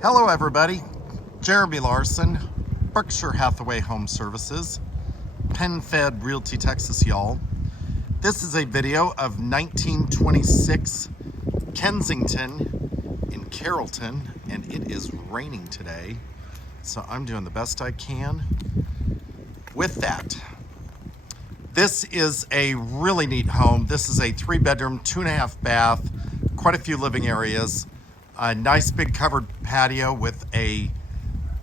Hello everybody, Jeremy Larsen, Berkshire Hathaway Home Services, PenFed Realty Texas, y'all. This is a video of 1926 Kensington in Carrollton, and it is raining today, so I'm doing the best I can with that. This is a really neat home. This is a 3-bedroom, 2.5 bath, quite a few living areas. A nice big covered patio with a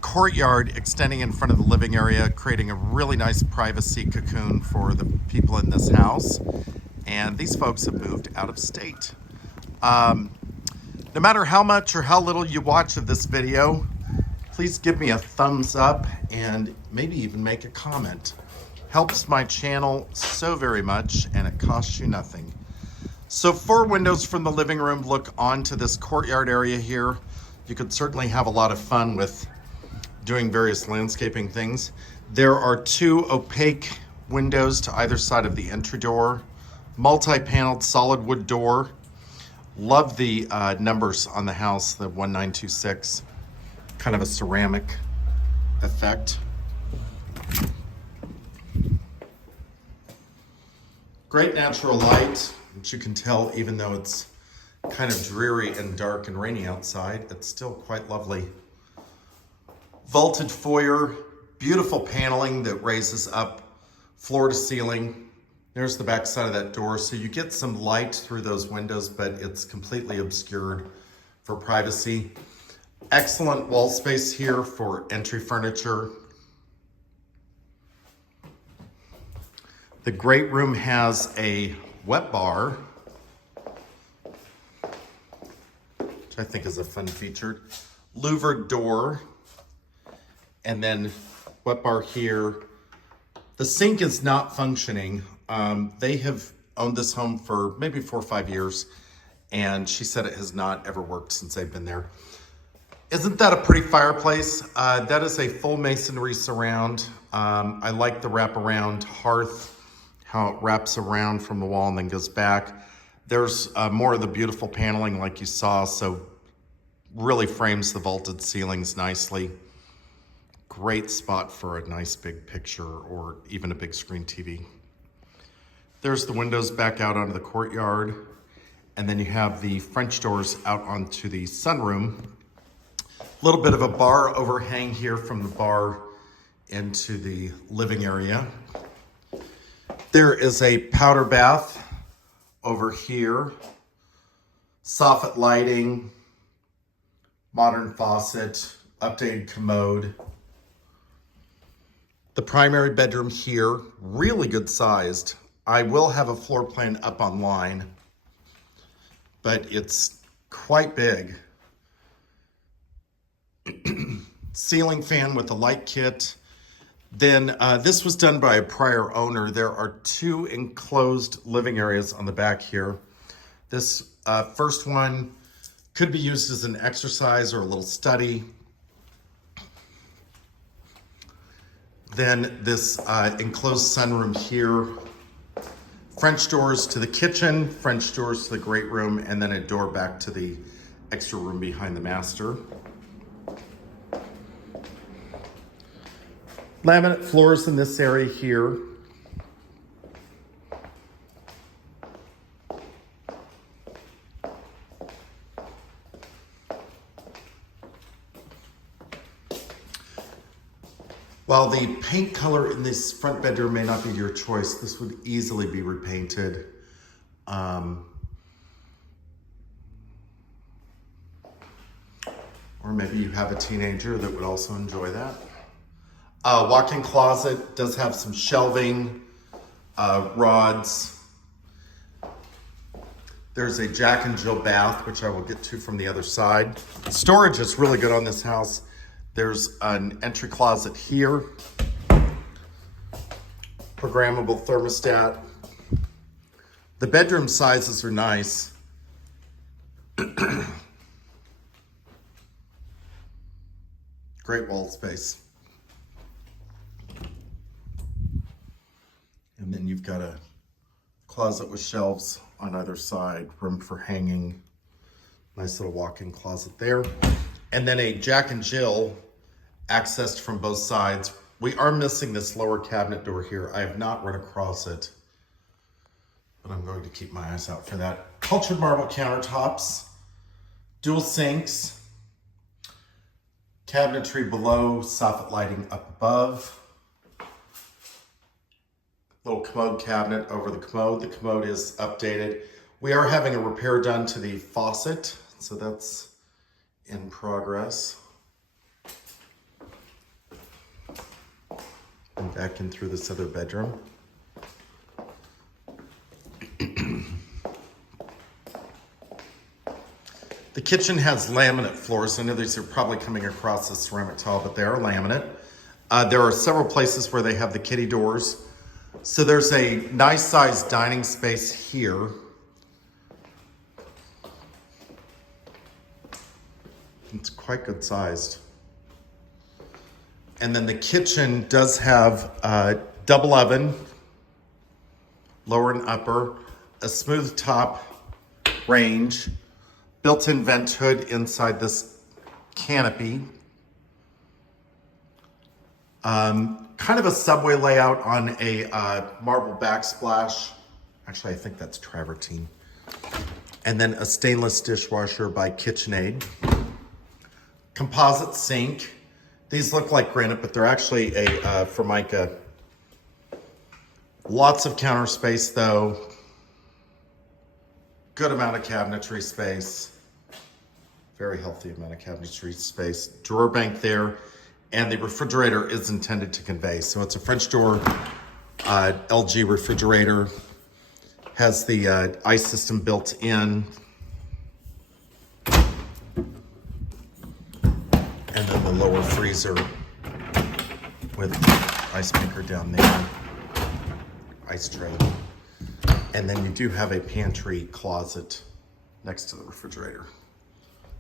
courtyard extending in front of the living area, creating a really nice privacy cocoon for the people in this house. And these folks have moved out of state. No matter how much or how little you watch of this video, please give me a thumbs up and maybe even make a comment. Helps my channel so very much, and it costs you nothing. So 4 windows from the living room look onto this courtyard area here. You could certainly have a lot of fun with doing various landscaping things. There are 2 opaque windows to either side of the entry door. Multi-paneled solid wood door. Love the numbers on the house, the 1926. Kind of a ceramic effect. Great natural light, which you can tell even though it's kind of dreary and dark and rainy outside, it's still quite lovely. Vaulted foyer, beautiful paneling that raises up floor to ceiling. There's the back side of that door, so you get some light through those windows, but it's completely obscured for privacy. Excellent wall space here for entry furniture. The great room has a wet bar, which I think is a fun feature. Louvered door, and then wet bar here. The sink is not functioning. They have owned this home for maybe 4 or 5 years, and she said it has not ever worked since they've been there. Isn't that a pretty fireplace? That is a full masonry surround. I like the wraparound hearth, how it wraps around from the wall and then goes back. There's more of the beautiful paneling like you saw, so really frames the vaulted ceilings nicely. Great spot for a nice big picture or even a big screen TV. There's the windows back out onto the courtyard, and then you have the French doors out onto the sunroom. A little bit of a bar overhang here from the bar into the living area. There is a powder bath over here, soffit lighting, modern faucet, updated commode. The primary bedroom here, really good sized. I will have a floor plan up online, but it's quite big. Ceiling fan with a light kit. Then this was done by a prior owner. There are 2 enclosed living areas on the back here. This first one could be used as an exercise or a little study. Then this enclosed sunroom here. French doors to the kitchen, French doors to the great room, and then a door back to the extra room behind the master. Laminate floors in this area here. While the paint color in this front bedroom may not be your choice, this would easily be repainted. Or maybe you have a teenager that would also enjoy that. Walk-in closet does have some shelving, rods. There's a Jack and Jill bath, which I will get to from the other side. Storage is really good on this house. There's an entry closet here. Programmable thermostat. The bedroom sizes are nice. Great wall space. And then you've got a closet with shelves on either side, room for hanging. Nice little walk-in closet there. And then a Jack and Jill accessed from both sides. We are missing this lower cabinet door here. I have not run across it, but I'm going to keep my eyes out for that. Cultured marble countertops, dual sinks, cabinetry below, soffit lighting up above. Little commode cabinet over the commode. The commode is updated. We are having a repair done to the faucet, so that's in progress. And back in through this other bedroom. The kitchen has laminate floors. I know these are probably coming across as ceramic tile, but they are laminate. There are several places where they have the kitty doors. So there's a nice sized dining space here. It's quite good sized. And then the kitchen does have a double oven, lower and upper, a smooth top range, built-in vent hood inside this canopy. Kind of a subway layout on a marble backsplash. Actually, I think that's travertine. And then a stainless dishwasher by KitchenAid. Composite sink. These look like granite, but they're actually a Formica. Lots of counter space though. Good amount of cabinetry space. Very healthy amount of cabinetry space. Drawer bank there. And the refrigerator is intended to convey. So it's a French door LG refrigerator. Has the ice system built in. And then the lower freezer with ice maker down there. Ice tray. And then you do have a pantry closet next to the refrigerator.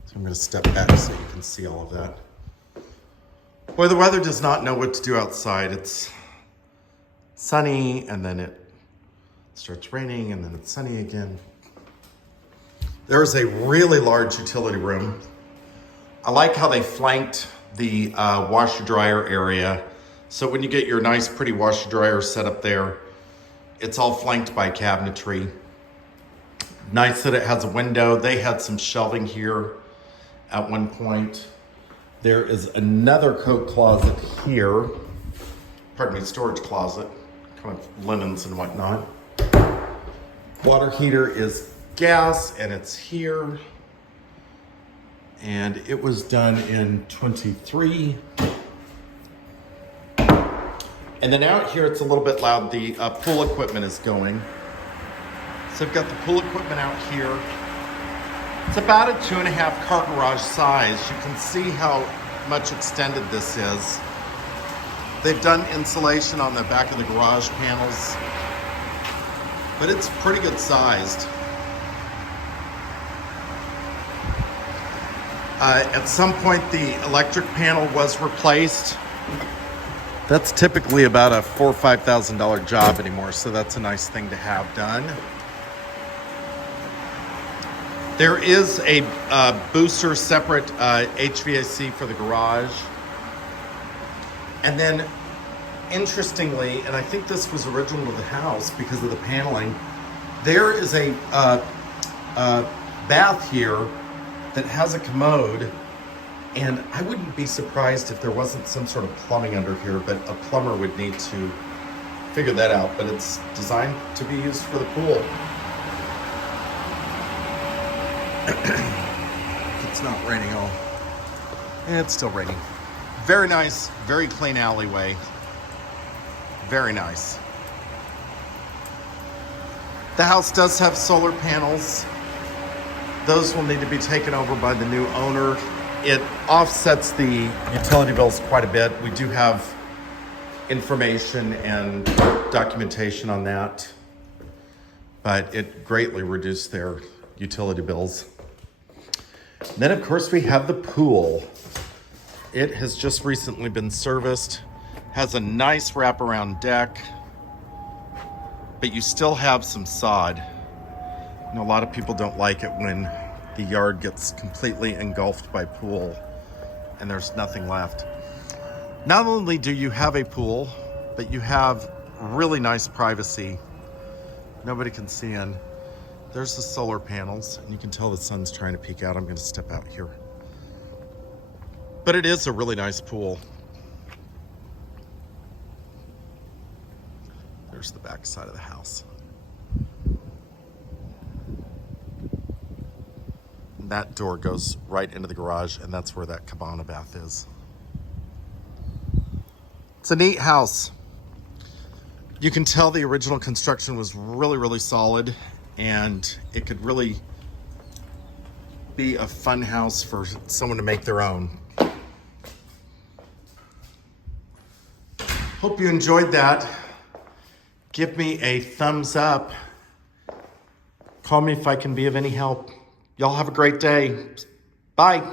So I'm gonna step back so you can see all of that. Boy, the weather does not know what to do outside. It's sunny and then it starts raining and then it's sunny again. There is a really large utility room. I like how they flanked the washer dryer area. So when you get your nice pretty washer dryer set up there, it's all flanked by cabinetry. Nice that it has a window. They had some shelving here at one point. There is another coat closet here. Pardon me, storage closet. Kind of linens and whatnot. Water heater is gas and it's here. And it was done in 23. And then out here, it's a little bit loud. The pool equipment is going. So I've got the pool equipment out here. It's about a 2.5 car garage size. You can see how much extended this is. They've done insulation on the back of the garage panels, but it's pretty good sized. At some point, the electric panel was replaced. That's typically about a $4,000 or $5,000 job anymore, so that's a nice thing to have done. There is a booster separate HVAC for the garage. And then, interestingly, and I think this was original to the house because of the paneling, there is a bath here that has a commode, and I wouldn't be surprised if there wasn't some sort of plumbing under here, but a plumber would need to figure that out, but it's designed to be used for the pool. It's not raining all. It's still raining. Very nice, very clean alleyway. Very nice. The house does have solar panels. Those will need to be taken over by the new owner. It offsets the utility bills quite a bit. We do have information and documentation on that, but it greatly reduced their utility bills. Then, of course, we have the pool. It has just recently been serviced, has a nice wraparound deck, but you still have some sod. You know, a lot of people don't like it when the yard gets completely engulfed by pool. and there's nothing left. Not only do you have a pool, but you have really nice privacy. Nobody can see in. There's the solar panels, and you can tell the sun's trying to peek out. I'm gonna step out here. But it is a really nice pool. There's the back side of the house. And that door goes right into the garage, and that's where that cabana bath is. It's a neat house. You can tell the original construction was really, really solid, and it could really be a fun house for someone to make their own. Hope you enjoyed that. Give me a thumbs up. Call me if I can be of any help. Y'all have a great day. Bye.